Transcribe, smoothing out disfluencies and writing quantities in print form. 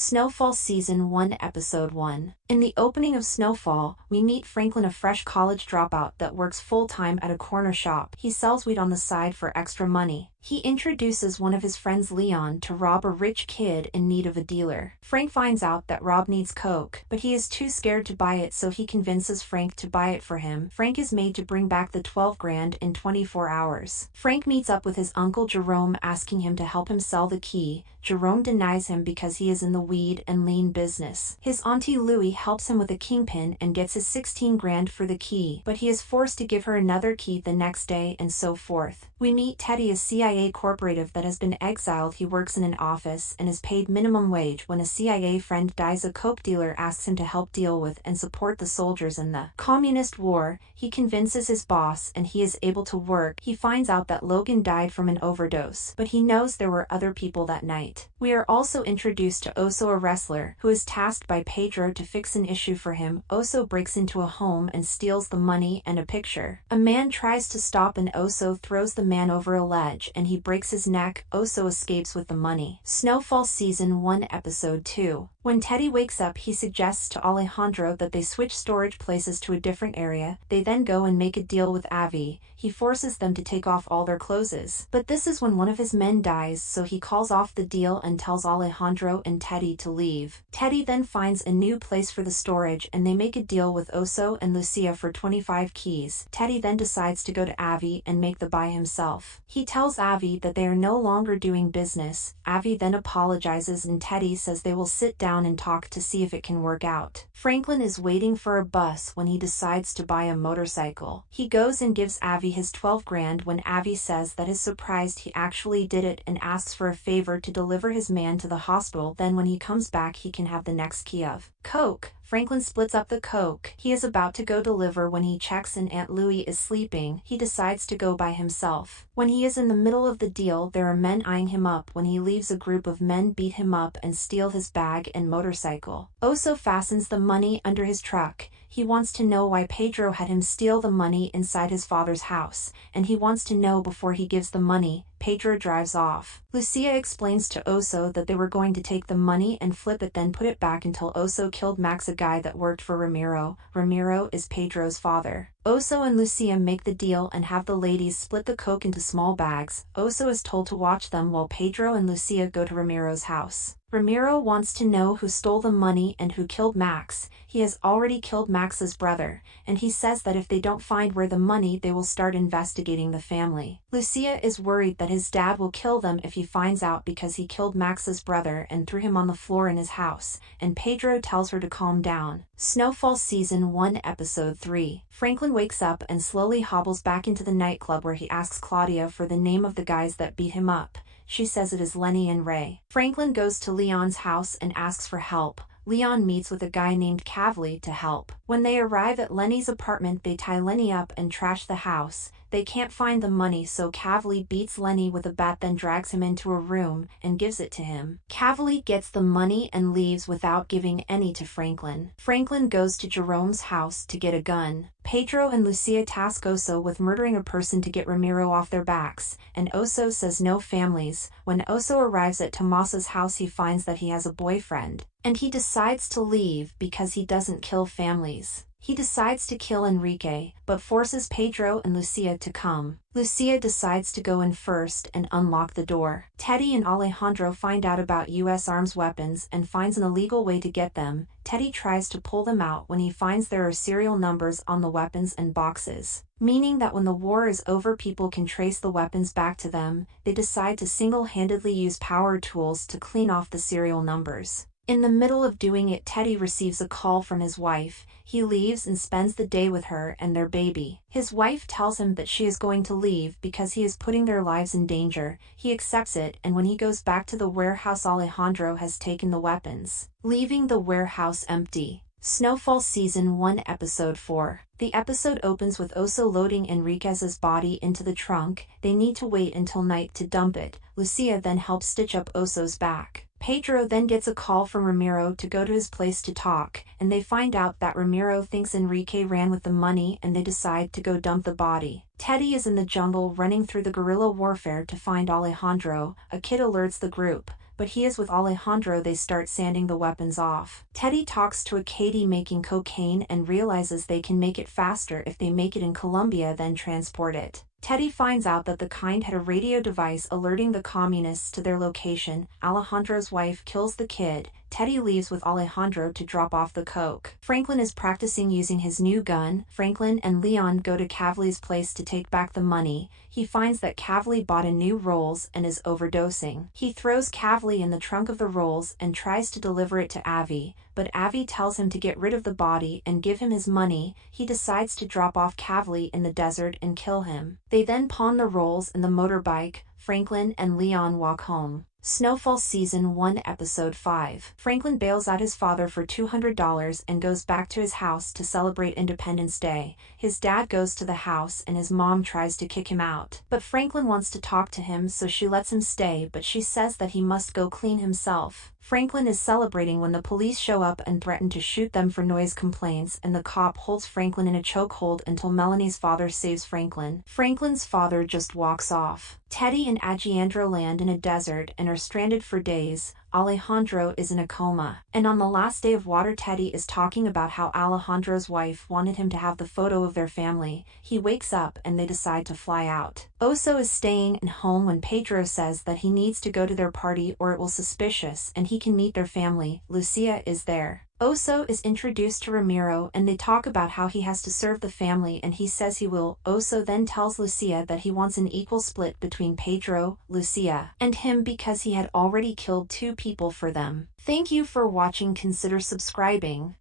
Snowfall Season 1 Episode 1. In the opening of Snowfall, we meet Franklin, a fresh college dropout that works full-time at a corner shop. He sells weed on the side for extra money. He introduces one of his friends, Leon, to rob a rich kid in need of a dealer. Frank finds out that Rob needs coke, but he is too scared to buy it, so he convinces Frank to buy it for him. Frank is made to bring back the 12 grand in 24 hours. Frank meets up with his uncle Jerome, asking him to help him sell the key. Jerome denies him because he is in the weed and lean business. His auntie Louie helps him with a kingpin and gets his 16 grand for the key, but he is forced to give her another key the next day, and so forth. We meet Teddy, a CIA corporative that has been exiled. He works in an office and is paid minimum wage. When a CIA friend dies, a coke dealer asks him to help deal with and support the soldiers in the Communist War. He convinces his boss and he is able to work. He finds out that Logan died from an overdose, but he knows there were other people that night. We are also introduced to Oso, a wrestler, who is tasked by Pedro to fix an issue for him. Oso breaks into a home and steals the money and a picture. A man tries to stop and Oso throws the man over a ledge and he breaks his neck. Oso escapes with the money. Snowfall Season 1 Episode 2. When Teddy wakes up, he suggests to Alejandro that they switch storage places to a different area. They then go and make a deal with Avi. He forces them to take off all their clothes. But this is when one of his men dies, so he calls off the deal and tells Alejandro and Teddy to leave. Teddy then finds a new place for the storage and they make a deal with Oso and Lucia for 25 keys. Teddy then decides to go to Avi and make the buy himself. He tells Avi that they are no longer doing business. Avi then apologizes and Teddy says they will sit down and talk to see if it can work out. Franklin is waiting for a bus when he decides to buy a motorcycle. He goes and gives Avi his 12 grand when Avi says that is surprised he actually did it and asks for a favor to deliver his man to the hospital. Then when he comes back, he can have the next key of coke. Franklin splits up the coke he is about to go deliver. When he checks and Aunt Louie is sleeping, he decides to go by himself. When he is in the middle of the deal, there are men eyeing him up. When he leaves, a group of men beat him up and steal his bag and motorcycle. Oso fastens the money under his truck. He wants to know why Pedro had him steal the money inside his father's house, and he wants to know before he gives the money. Pedro drives off. Lucia explains to Oso that they were going to take the money and flip it, then put it back until Oso killed Max, a guy that worked for Ramiro. Ramiro is Pedro's father. Oso and Lucia make the deal and have the ladies split the coke into small bags. Oso is told to watch them while Pedro and Lucia go to Ramiro's house. Ramiro wants to know who stole the money and who killed Max. He has already killed Max's brother, and he says that if they don't find where the money, they will start investigating the family. Lucia is worried that his dad will kill them if he finds out because he killed Max's brother and threw him on the floor in his house, and Pedro tells her to calm down. Snowfall Season 1 Episode 3. Franklin wakes up and slowly hobbles back into the nightclub where he asks Claudia for the name of the guys that beat him up. She says it is Lenny and Ray. Franklin goes to Leon's house and asks for help. Leon meets with a guy named Kavli to help. When they arrive at Lenny's apartment, they tie Lenny up and trash the house. They can't find the money, so Kavli beats Lenny with a bat, then drags him into a room and gives it to him. Kavli gets the money and leaves without giving any to Franklin. Franklin goes to Jerome's house to get a gun. Pedro and Lucia task Oso with murdering a person to get Ramiro off their backs, and Oso says no families. When Oso arrives at Tomasa's house, he finds that he has a boyfriend, and he decides to leave because he doesn't kill families. He decides to kill Enrique, but forces Pedro and Lucia to come. Lucia decides to go in first and unlock the door. Teddy and Alejandro find out about U.S. arms weapons and finds an illegal way to get them. Teddy tries to pull them out when he finds there are serial numbers on the weapons and boxes, meaning that when the war is over, people can trace the weapons back to them. They decide to single-handedly use power tools to clean off the serial numbers. In the middle of doing it, Teddy receives a call from his wife. He leaves and spends the day with her and their baby. His wife tells him that she is going to leave because he is putting their lives in danger. He accepts it, and when he goes back to the warehouse, Alejandro has taken the weapons, leaving the warehouse empty. Snowfall Season 1 Episode 4. The episode opens with Oso loading Enriquez's body into the trunk. They need to wait until night to dump it. Lucia then helps stitch up Oso's back. Pedro then gets a call from Ramiro to go to his place to talk, and they find out that Ramiro thinks Enrique ran with the money, and they decide to go dump the body. Teddy is in the jungle running through the guerrilla warfare to find Alejandro. A kid alerts the group. but he is with Alejandro. They start sanding the weapons off. Teddy talks to a Katie making cocaine and realizes they can make it faster if they make it in Colombia then transport it. Teddy finds out that the kind had a radio device alerting the communists to their location. Alejandro's wife kills the kid. Teddy leaves with Alejandro to drop off the coke. Franklin is practicing using his new gun. Franklin and Leon go to Kavli's place to take back the money. He finds that Kavli bought a new Rolls and is overdosing. He throws Kavli in the trunk of the Rolls and tries to deliver it to Avi, but Avi tells him to get rid of the body and give him his money. He decides to drop off Kavli in the desert and kill him. They then pawn the Rolls and the motorbike. Franklin and Leon walk home. Snowfall Season 1 Episode 5. Franklin bails out his father for $200 and goes back to his house to celebrate Independence Day. His dad goes to the house and his mom tries to kick him out. But Franklin wants to talk to him, so she lets him stay, but she says that he must go clean himself. Franklin is celebrating when the police show up and threaten to shoot them for noise complaints, and the cop holds Franklin in a chokehold until Melanie's father saves Franklin. Franklin's father just walks off. Teddy and Alejandro land in a desert and are stranded for days. Alejandro is in a coma. And on the last day of water, Teddy is talking about how Alejandro's wife wanted him to have the photo of their family. He wakes up and they decide to fly out. Oso is staying at home when Pedro says that he needs to go to their party or it will suspicious and he can meet their family. Lucia is there. Oso is introduced to Ramiro and they talk about how he has to serve the family and he says he will. Oso then tells Lucia that he wants an equal split between Pedro, Lucia, and him because he had already killed 2 people for them. Thank you for watching. Consider subscribing.